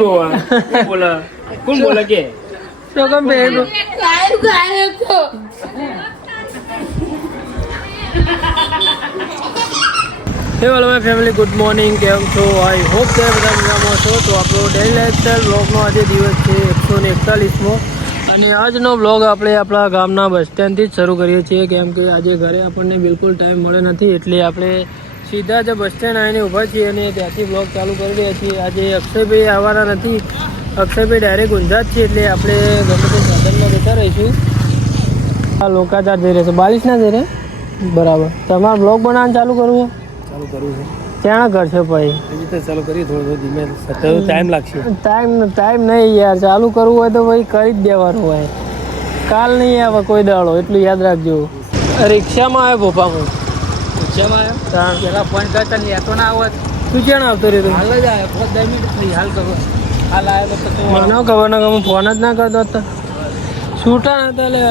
बोला कौन बोला के तो कम बहन हे वाला माय फैमिली गुड मॉर्निंग કેમ છો આઈ હોપ કે બધા મજામાં છો તો આપણો ડેલી લાઈફસ્ટાઈલ વ્લોગનો આજે દિવસ છે 141મો અને આજનો વ્લોગ આપણે આપણા ગામના બસ સ્ટેન્ડથી જ શરૂ કરીએ છીએ કેમ કે આજે ઘરે આપણને બિલકુલ ટાઈમ મળે નથી એટલે આપણે સીધા જ બસ સ્ટેન્ડ આવીને ઊભા છીએ અને ત્યાંથી વ્લોગ ચાલુ કરી રહ્યા છીએ આજે અક્ષયભાઈ આવવાના નથી અક્ષયભાઈ ડાયરેક્ટ ઊંઝા જ છે એટલે આપણે ગમે તે સાધનમાં બેઠા રહીશું આ લોકાચાર જઈ રહ્યા છે 22 ના જઈ રહ્યા બરાબર તમારે વ્લોગ બનાવવાનું ચાલુ કરવું ચાલુ કરવું છે ક્યાં ઘર છે ભાઈ રીતે ચાલુ કરીએ થોડું ધીમે ટાઈમ લાગશે ટાઈમ નહીં યાર ચાલુ કરવું હોય તો ભાઈ કરી જ દેવાનું હોય કાલ નહીં આવે કોઈ દાડો એટલું યાદ રાખજો રિક્ષામાં આવે ભોપામાં રિક્ષામાં આવ્યો પેલા ફોન કરતા લેતો ના આવત તું ક્યાં આવતો રહ્યો હાલ જ આવે 5-10 મિનિટ થઈ હાલ ખબર હાલ આવ્યો તો મને ખબર ના હું ફોન જ ના કરતો હતો છૂટા નતા એટલે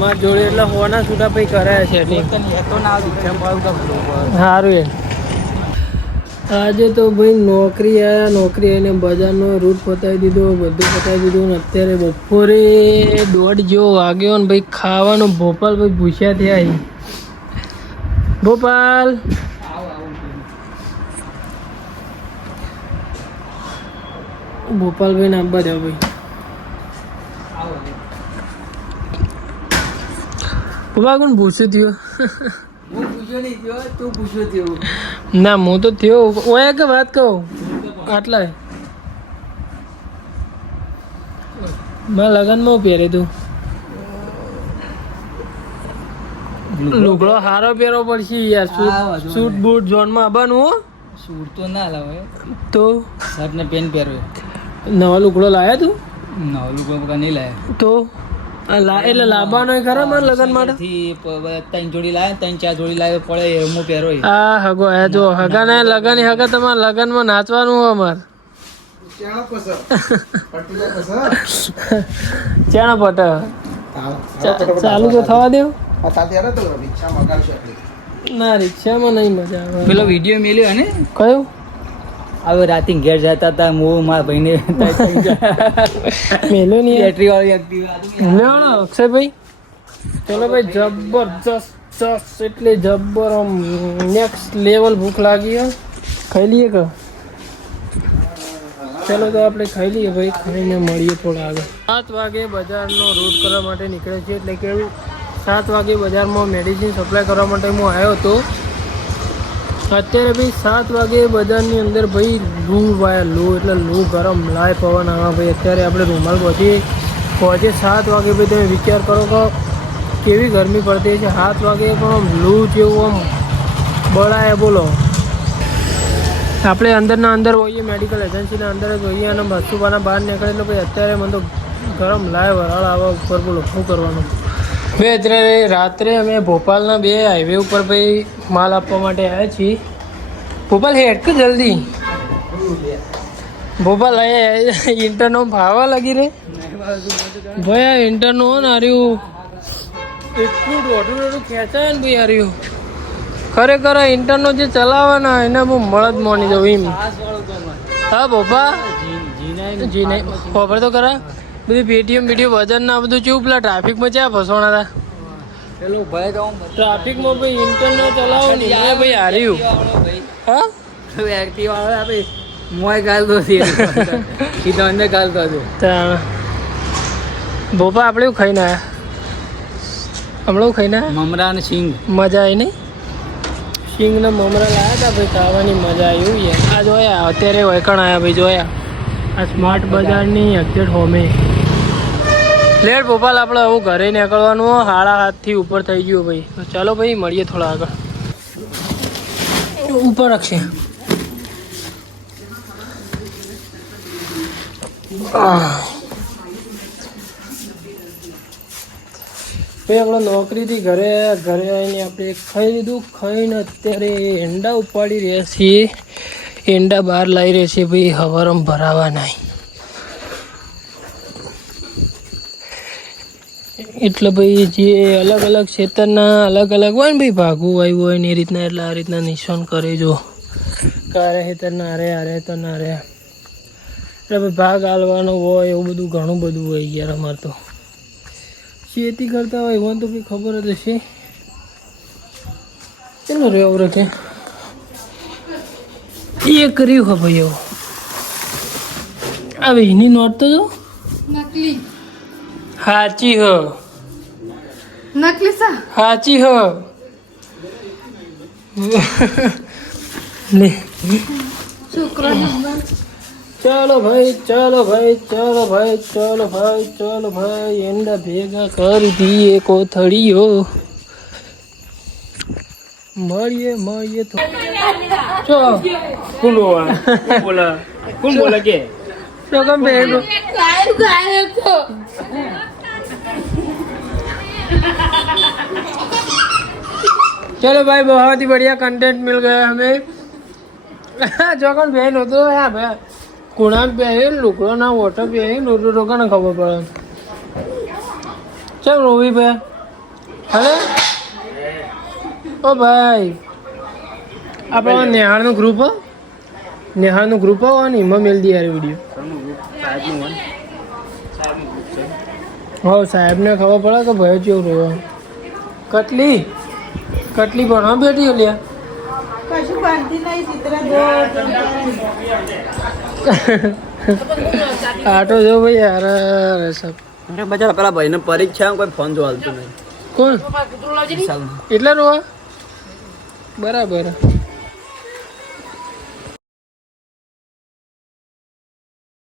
મારા જોડે એટલે ફોના છૂટા પછી કરાયા છે લેતો ના સારું એ આજે તો ભાઈ નોકરી આવ્યા નોકરી આવીને બજારનો રૂટ પતાવી દીધો બધું પતાવી દીધું ને અત્યારે બપોરે 1:30 જેવો વાગ્યો ને ભાઈ ખાવાનું ભોપાલ ભાઈ ભૂસ્યા થયા ભોપાલ ભોપાલભાઈ ને આપવા જાવ ભાઈ ભોપાલ કોણ ભૂસ્યું થયો ના હું તો થયો ઓયા કે વાત કહું આટલા મેં લગનમાં પહેરે તું લુગડો હારો પહેરવો પડશે યાર સૂટ બૂટ ઝોનમાં આવવાનું હો सूट तो ना लावे તો शर्ट ने पेन पहरो નવા લુગડો લાયા તું नवा लुक का नहीं लाया તો એટલે લાવવાનો ખરા મારા લગન માટે थी 3 जोड़ी लाया 3-4 जोड़ी लाया पड़े હું પહેરો આ હગો એ જો હગા ને લગન હગા તમારા લગનમાં નાચવાનું હોય અમાર ચાણા પટ ચાલુ તો થવા દેવ ના રિક્ષામાં નહીં મજા આવે પેલો વિડિયો મેલ્યો ને કયો હવે રાતે ઘેર જતા હતા હું મારા ભાઈને મેલ્યો નહીં બેટરી વાળી એક્ટિવા લેવાનો અક્ષયભાઈ ચલો ભાઈ જબરજસ્ત એટલે જબર નેક્સ્ટ લેવલ ભૂખ લાગી હો ખાઈ લઈએ કે ચલો તો આપણે ખાઈ લઈએ ભાઈ ખાઈને મળીએ થોડા આગળ 7 વાગે બજારનો રૂટ કરવા માટે નીકળે છે એટલે કેવું 7 વાગે બજારમાં મેડિસિન સપ્લાય કરવા માટે હું આવ્યો હતો અત્યારે ભાઈ 7 વાગે બજારની અંદર ભાઈ લૂ વાયા લૂ એટલે લૂ ગરમ લાય પવન આવા ભાઈ અત્યારે આપણે રૂમાલ પહોંચે 7 વાગે ભાઈ તમે વિચાર કરો કે કેવી ગરમી પડતી છે 7 વાગે પણ આમ લૂ જેવું આમ બળાય બોલો આપણે અંદરના અંદર હોઈએ મેડિકલ એજન્સીના અંદર જ હોઈએ અને બસુબાના બહાર નીકળે એટલે ભાઈ અત્યારે મને તો ગરમ લાય વરાળ આવા ઉપર બોલો શું કરવાનું ભાઈ અત્યારે રાત્રે અમે ભોપાલના 2 હાઈવે ઉપર ભાઈ માલ આપવા માટે આવ્યા છીએ ભોપાલ હેડ કે જલ્દી ભોપાલ ઇન્ટરનો ભાવા લાગી રે ભાઈ આ ઇન્ટરનો ને હાર્યું એટલું દોઢું ખેંચાય ને ભાઈ હાર્યું ખરેખર ઇન્ટરનો જે ચલાવે ને એને હું મળદ માની જાઉં એમ હા ભોપા જી નહીં ખબર તો ખરા બધી પેટીએમ વજન ના બધું કેવું પેલા ટ્રાફિકમાં ક્યાં ફસવાના હતા પેલો ભાઈ તો ટ્રાફિકમાં ભાઈ ઇન્ટરનેટ ચલાવો ને એ ભાઈ હાર્યું હા એક્ટિવા વાળો આપે મોય ગાલતો સીધો અંદર ગાલતો હતો ભોપા આપણે એવું ખાઈને આવ્યા હમણાં ખાઈને મમરા અને સિંગ મજા આવી નહીં સિંગ ને મમરા લાવ્યા હતા ભાઈ ખાવાની મજા આવી યાર આ જોયા અત્યારે વૈકણ આવ્યા ભાઈ જોયા આ સ્માર્ટ બજારની એક્ઝેક્ટ હોમે લેટ ભોપાલ આપણે હવે ઘરે નીકળવાનું 7:30 થી ઉપર થઈ ગયું ભાઈ ચાલો ભાઈ મળીએ થોડા આગળ ઉપર રાખશે ભાઈ આપણે નોકરીથી ઘરે આવીને આપણે ખાઈ લીધું ખાઈને અત્યારે એંડા ઉપાડી રહ્યા છીએ એંડા બહાર લાવી રહ્યા છીએ ભાઈ હવારમ ભરાવા નહીં એટલે ભાઈ જે અલગ અલગ ક્ષેત્રના અલગ અલગ હોય ને ભાઈ ભાગવું આવ્યું હોય ને એ રીતના એટલે આ રીતના નિશાન કરે જો કારે હેતરના આરે તો ના રે એટલે ભાગ આલવાનો હોય એવું બધું ઘણું બધું હોય યાર. અમારે તો ખેતી કરતા હોય એમાં તો કંઈ ખબર જ હશે. ચલો રે એવું રખે એ કર્યું હા ભાઈ એવું. હવે એની નોટ તો જો નકલી સાચી હ નકલી સા સાચી હ લે છોકરો ચાલો ભાઈ ચાલો ભાઈ ચાલો ભાઈ ચાલો ભાઈ ચાલો ભાઈ એંડા ભેગા કરી દઈએ કોથળીઓ. મળીએ તો ચો કોણ બોલા કે તો કેમ ભેગો चलो भाई बहुत ही बढ़िया कंटेंट मिल गया हमें. जो कौन बहन हो तो यहाँ पे कुणाक बहन लुकड़ो ना वोटर बहन लोग ना खबर पड़े. चल रोवी पे अरे ओ भाई આપણે નેહાળનું ગ્રુપ હો નેહાળનું ગ્રુપ હો ને એમાં મેલ દી યાર વિડીયો. હા સાહેબને ખબર પડે કે ભાઈ કેવું રહ્યો. કટલી ભણવા બેઠી લ્યા કશું ભણતી નહીં ચિત્ર આટો જો ભાઈ યાર સબ બચારા પેલા ભાઈને પરીક્ષા કોઈ ફોન જો હાલતું નહીં. કોણ એટલા રોવા બરાબર.